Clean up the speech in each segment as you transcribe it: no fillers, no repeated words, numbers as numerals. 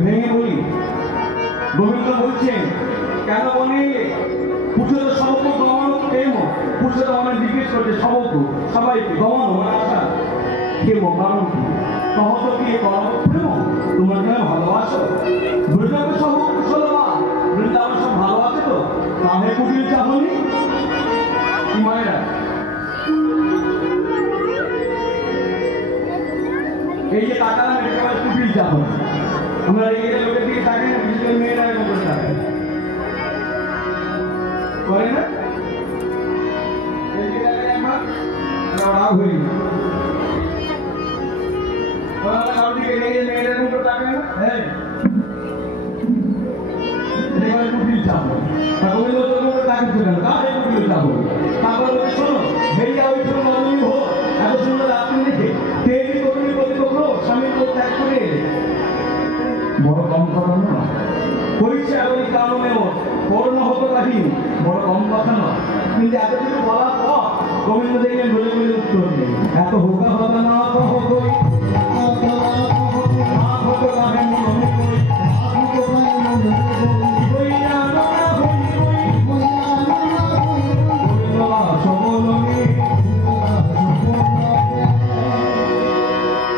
ভেঙে বলি। গোবিন্দ বলছেন কেন বলি পুরুষের সমগ্র গমন কেম পুরুষের আমার জিজ্ঞেস করছে সমগ্র সবাইকে গমন মানে আশা কেম কারণ কি সহজ কি করম প্রেম তোমরা কেন ভালোবাসো বৃন্দাবন সহ কুশলবা বৃন্দাবন সব ভালো আছে তো তাহে কুটির চাহনি কি মায়েরা এই যে টাকালাম একেবারে কুটির চাহনি আমরা এই লোকের দিকে তাকাই না বিশেষ করে মেয়েরা এরকম করে তাকায় করে না এই যে তাকাই আমরা রাগ হই না কারোর দিকে এই যে মেয়েরা এরকম করে তাকায় না হ্যাঁ একেবারে কুটির চাহনি তারপরে লোকের করে তাকাচ্ছে কেন কার এই কুটির চাহনি তারপরে শোনো হেরিয়া ওই ছোট নদী হোক এত সুন্দর রাত্রি দেখে তেরি তরুণী প্রতিপক্ষ স্বামীর তো ত্যাগ করে বড় কম কথা না হয়েছে ওই কারণেও করোন হতো কাহিনী বড় কম কথা না কিন্তু এত কিছু বলার পর গোবিন্দ দেখলেন বলে বলে উত্তর নেই এত হোকা হতো না হতোই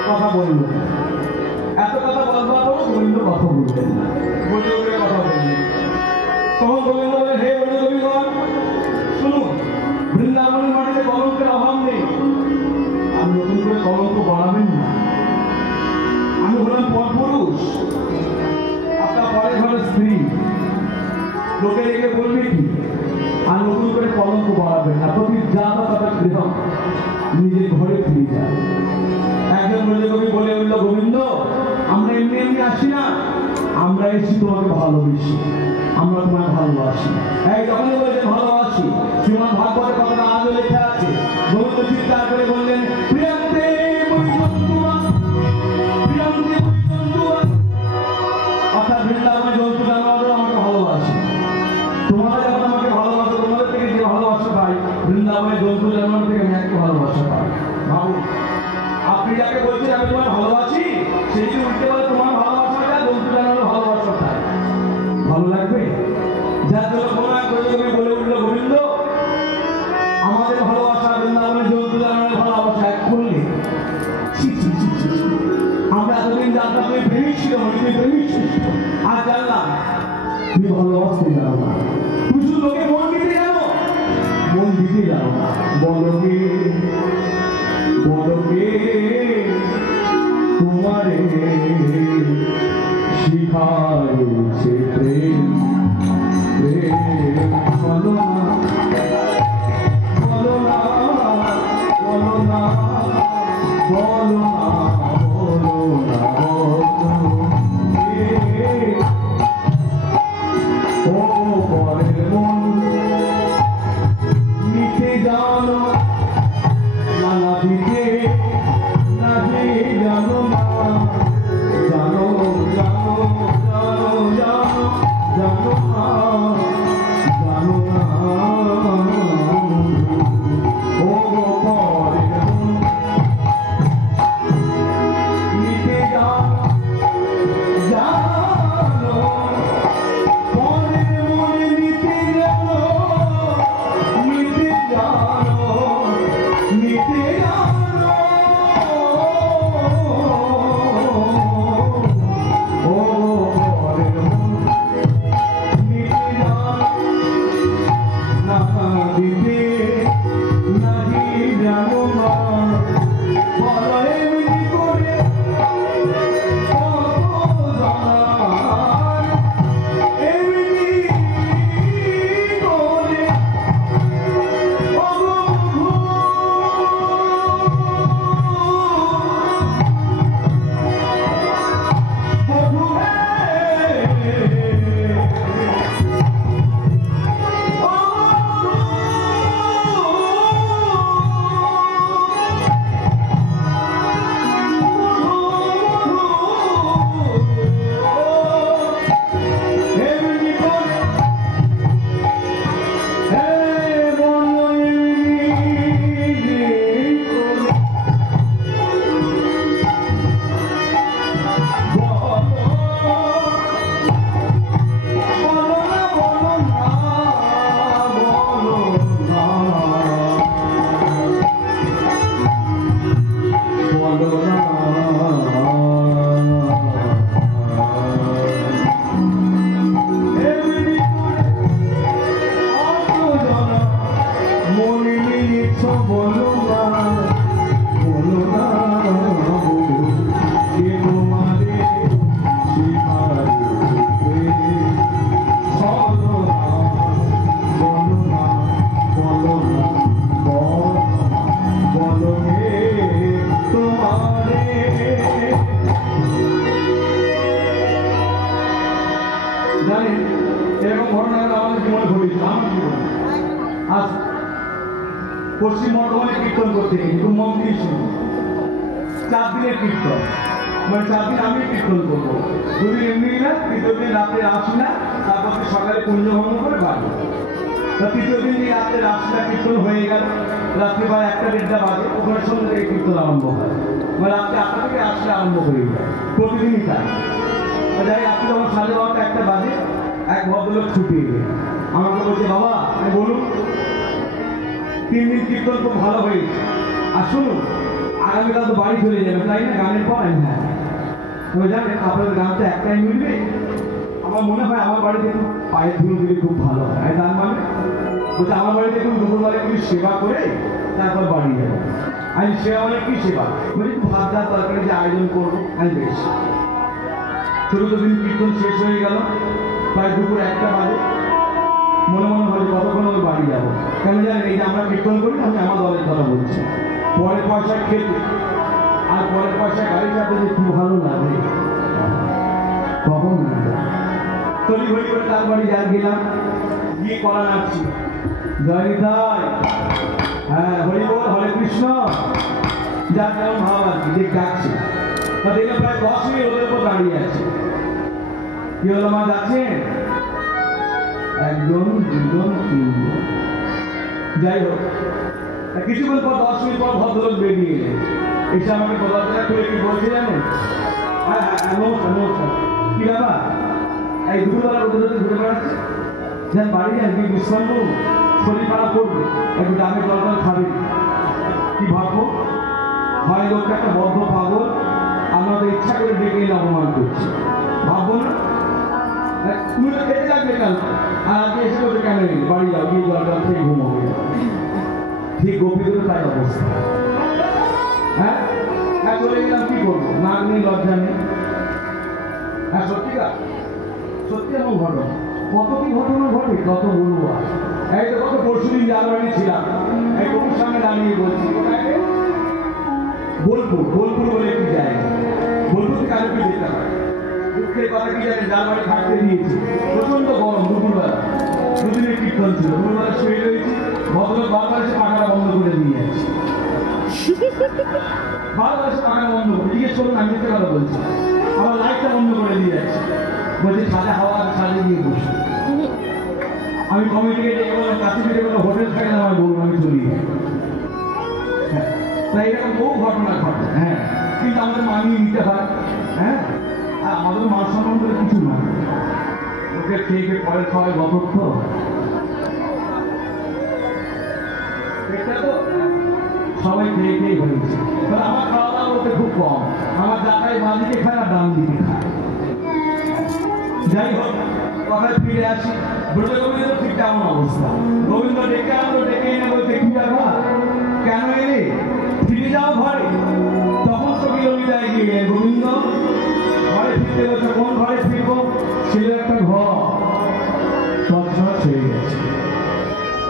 কথা বলল এত কথা বলবার পর গোবিন্দ কথা বললেন না বলে বলে কথা বললেন তখন গোবিন্দ বলে হে বলে গোবিন্দগণ শুনুন বৃন্দাবনের মাটিতে কলঙ্কের অভাব নেই আমি নতুন করে কলঙ্ক বাড়াবেন না আমি হলাম পরপুরুষ আপনার পরের ঘরের স্ত্রী লোকে রেখে বলবে কি আর নতুন করে কলঙ্ক বাড়াবেন না প্রতি যা তাদের গৃহ নিজের ঘরে ফিরে যায় একজন বলে কবি বলে উঠল গোবিন্দ আমরা এমনি এমনি আসি না আমরা এসেছি তোমাকে ভালোবেসি আমরা তোমায় ভালোবাসি এই যখনই বলছেন ভালোবাসি শ্রীমদ ভাগবতের কথাটা আজও লেখা আছে গোবিন্দ চিৎকার করে বললেন প্রিয়ন্তে বৈজন্তুয়া প্রিয়ন্তে বৈজন্তুয়া অর্থাৎ বৃন্দাবনে জন্তু জানোয়াররা আমাকে ভালোবাসে তোমরা যখন আমাকে ভালোবাসো তোমাদের থেকে যে ভালোবাসা পাই বৃন্দাবনে জন্তু জানোয়ার থেকে আমি একটু ভালোবাসা পাই ভাবো আপনি যাকে বলছেন আমি তোমায় ভালোবাসি সেই যে উঠতে পারে তোমার ভালোবাসাটা জন্তু জানোয়ারের ভালোবাসাটা ভালো লাগবে যার জন্য কোনা করে তুমি বলে উঠলো গোবিন্দ আমাদের ভালোবাসা বৃন্দাবনের জন্তু জানোয়ারের ভালোবাসা এক করলে আমরা এতদিন জানতাম তুমি প্রেমিক ছিল তুমি প্রেমিক ছিল আর জানলাম তুমি ভালোবাসতে জানো না তুমি শুধু লোকে মন দিতে জানো মন দিতে জানো না বলকে বলকে তোমারে শিখাইছে প্রেম প্রেম বলো না বলো না বলো না বলো না বলো না ও পরের মন নিতে জানো নানা দিকে নাহি জানো না জানো জানো জানো জানো জানো না জানো না ও পরের মন এরকম ঘটনা আমাদের জীবনে ঘটেছিল, আমার জীবনে। আজ পশ্চিম বর্ধমানে কীর্তন করতে গেছি, খুব মন দিয়ে শুনি। 4 দিনের কীর্তন, মানে 4 দিন আমি কীর্তন করবো। 2 দিন এমনি না, 3য় দিন রাত্রে আসি না, তারপর সকালে পুঞ্জভঙ্গ করে বাড়ি। 3য় দিন রাত্রে রাত্রিটা কীর্তন হয়ে গেল, রাত্রি প্রায় 1টা-1.5টা বাজে, ওখানে সন্ধ্যে থেকে কীর্তন আরম্ভ হয়, মানে রাত্রে 8টা থেকে আসলে আরম্ভ হয়ে যায়, প্রতিদিনই তাই। যাই রাত্রি যখন 12:30 1টা বাজে, এক ভদ্রলোক ছুটি এলে আমাকে বলছে, বাবা আমি বলুন 3 দিন কীর্তন খুব ভালো হয়েছে, আর শুনুন আগামীকাল তো বাড়ি চলে যাবে, তাই না? গানের পর আমি হ্যাঁ জানেন আপনাদের গান তো একটাই মিলবে, আমার মনে হয় আমার বাড়িতে একটু পায়ের ধুলো দিলে খুব ভালো হয়। তার মানে বলছে আমার বাড়িতে একটু দুপুরবেলা একটু সেবা করে তারপর বাড়ি যাবো। আমি সেবা মানে কি সেবা? বলছি একটু ভাত ডাল তরকারি যে আয়োজন করবো। আমি বেশ 14 দিন কীর্তন শেষ হয়ে গেল, প্রায় দুপুর 1টা বাজে। মনে মনে হয় কতক্ষণ আমি বাড়ি যাবো, কেন জানেন? এই যে আমরা কীর্তন করি, আমি আমার দলের কথা বলছি, পরের পয়সা খেতে আর পরের পয়সা গাড়ি চাপে যে খুব ভালো লাগে তখন তৈরি হয়ে করে তার বাড়ি যা গেলাম, গিয়ে কলা নাচ্ছি, জয় নিতাই, হ্যাঁ হরি বল, হরে কৃষ্ণ, যার যেমন ভাব আর কি, যে ডাকছে। তা দেখলাম প্রায় 10 মিনিট ওদের উপর দাঁড়িয়ে আছে। কি হলো মা, যাচ্ছেন? 1 জন 2 জন 3 জন। যাই হোক কিছুক্ষণ পর 10 মিনিট পর ভদ্রলোক বেরিয়ে এলেন, এসে আমাকে দরজা করে কি বলছে জানেন? হ্যাঁ হ্যাঁ নমস্কার নমস্কার, কি ব্যাপার এই দুপুরবেলা রোদে ঘুরে বেড়াচ্ছে? যান বাড়ি যান, কি বিশ্রাম করুন, শরীর খারাপ করবে, একটু ডাবে জল খাবে। কি ভাববো, হয় লোকটা একটা বদ্ধ পাগল, আমরা তো ইচ্ছা করে ডেকে এনে অপমান করছি, ভাববো না? তুমি তো খেতে থাকবে কাল, আর আজকে এসে বলছে কেন বাড়ি যাও, গিয়ে জল খেয়ে ঘুমো হয়ে যাও। ঠিক গোপীদেরও তাই অবস্থা। হ্যাঁ হ্যাঁ চলে গেলাম, কি করবো, নাক নেই লজ্জা নেই। হ্যাঁ সত্যি এমন ঘটনা, কত কি ঘটনা ঘটে কত বলবো। এই তো কত পরশুদিন যার বাড়ি ছিলাম, এই কবির সামনে দাঁড়িয়ে বলছি, বোলপুর বলে একটি জায়গা, বোলপুর কারো কি যেতে হয়। দুঃখের কথা কি জানেন, যার বাড়ি থাকতে দিয়েছি, প্রচন্ড গরম, দুপুরবেলা 2 দিনের কীর্তন ছিল, দুপুরবেলা শুয়ে রয়েছি, ভদ্রলোক বারবার এসে পাখাটা বন্ধ করে দিয়ে যাচ্ছে, বারবার এসে পাখা বন্ধ করে জিজ্ঞেস করুন, আমি মিথ্যে কথা বলছি, আবার লাইটটা বন্ধ করে দিয়ে যাচ্ছে, বলছে সাজা হাওয়া সাজে দিয়ে বসে। আমি কমিটিকে ডেকে বললাম, কাছে ফিরে কোনো হোটেল থাকে না, আমার বলুন আমি চলি। হ্যাঁ তাই এরকম বহু ঘটনা ঘটে। হ্যাঁ কিন্তু আমাদের মানিয়ে নিতে হয়। হ্যাঁ আর আমাদের মান সম্মান করে কিছু না, ওকে খেয়ে পরে খাওয়াই গতর্থ, এটা তো সবাই খেয়ে হয়েছে। আমার খাওয়া দাওয়া করতে খুব কম, আমার জায়গায় বাঁ দিকে খায় আর ডান দিকে খায়। যাই হোক কথায় ফিরে আসি, ব্রজ গোবিন্দের ঠিক কেমন অবস্থা। গোবিন্দ ডেকে আনলো, ডেকে এনে বলছে কি ব্যাপার, কেন এলে, ফিরে যাও ঘরে। তখন সবই ললিতায় গিয়ে গোবিন্দ ঘরে ফিরতে বলছে, কোন ঘরে ফিরবো? ছিল একটা ঘর, তৎক্ষণাৎ ছেড়ে গেছে।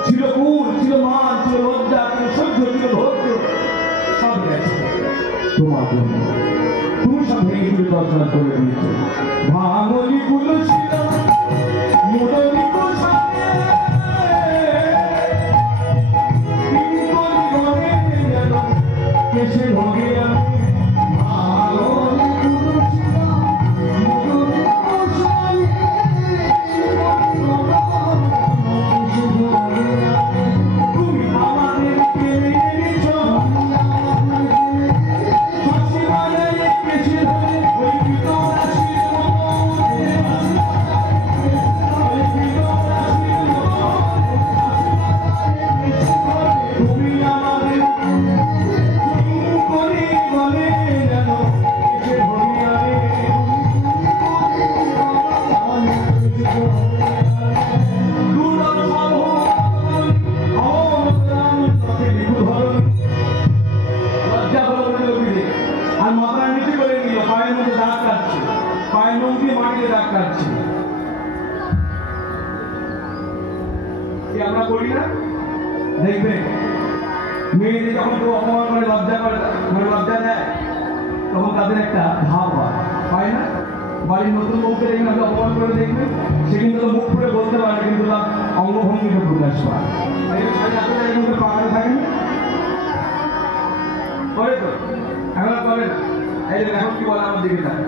ছিল কুল, ছিল মান, ছিল লজ্জা, ছিল সহ্য, ছিল ধৈর্য, সব গেছে তোমার জন্য। তুমি সব ভেঙে চুরে তৎক্ষণাৎ করে দিয়েছো। ভাঙলি কুল ছিল মুরলি কোষানে, কেসে ভোগে আমি। ভাঙলি কুল ছিল মুরলি কোষানে, তুমি আমাদের কেড়ে এনেছো, ফাঁসি বানায় কেসে ধরে ওই বিধবা রাশির তুমি আমাদের করে বলে যেন এসে ভরিয়ারে। আর মাথার নিচে করে নিল, পায়ের মধ্যে দাগ কাটছে, পায়ের নখ দিয়ে মাটিতে দাগ কাটছে। আমরা করি না, দেখবেন মেয়েদের যখন কেউ অপমান করে লজ্জা করে, মানে লজ্জা দেয়, তখন তাদের একটা ভাব হয় না, বাড়ির নতুন বউকে দেখবেন আপনি অপমান করে দেখবেন, সে কিন্তু মুখ ফুটে বলতে পারে কিন্তু তার অঙ্গভঙ্গিতে প্রকাশ পায়। পাকাতে থাকেন করে তো এখন করে না। এই যে এখন কি বলে আমার দিকে থাকে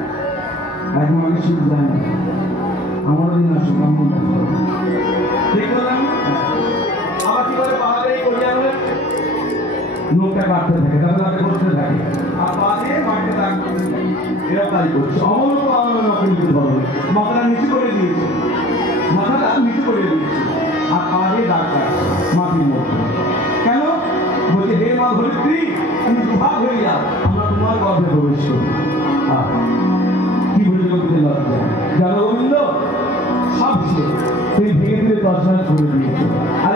এখন আমি সুখ যায় না, আমার দিন আসুক কেমন ঠিক বললাম। আবার কি করে পাহাড়ে করিয়া বলে লোকটা কাটতে থাকে, তাহলে তাকে করতে থাকে আর পা দিয়ে মাটিতে দাগ করতে থাকে। এরা তাই করছে অমন কিন্তু বলবে মাথাটা নিচু করে দিয়েছে, মাথাটা নিচু করে দিয়েছে আর পা দিয়ে দাগ কাটছে মাটির মধ্যে। কেন বলছে হে মা ধরিত্রী তুমি দুভাগ হয়ে যাও, আমরা তোমার গর্ভে প্রবেশ করি। কি বলে লোকদের লজ্জা জানো গোবিন্দ সব ছিল তুমি ভেঙে ফেলে দর্শন করে দিয়েছো। আর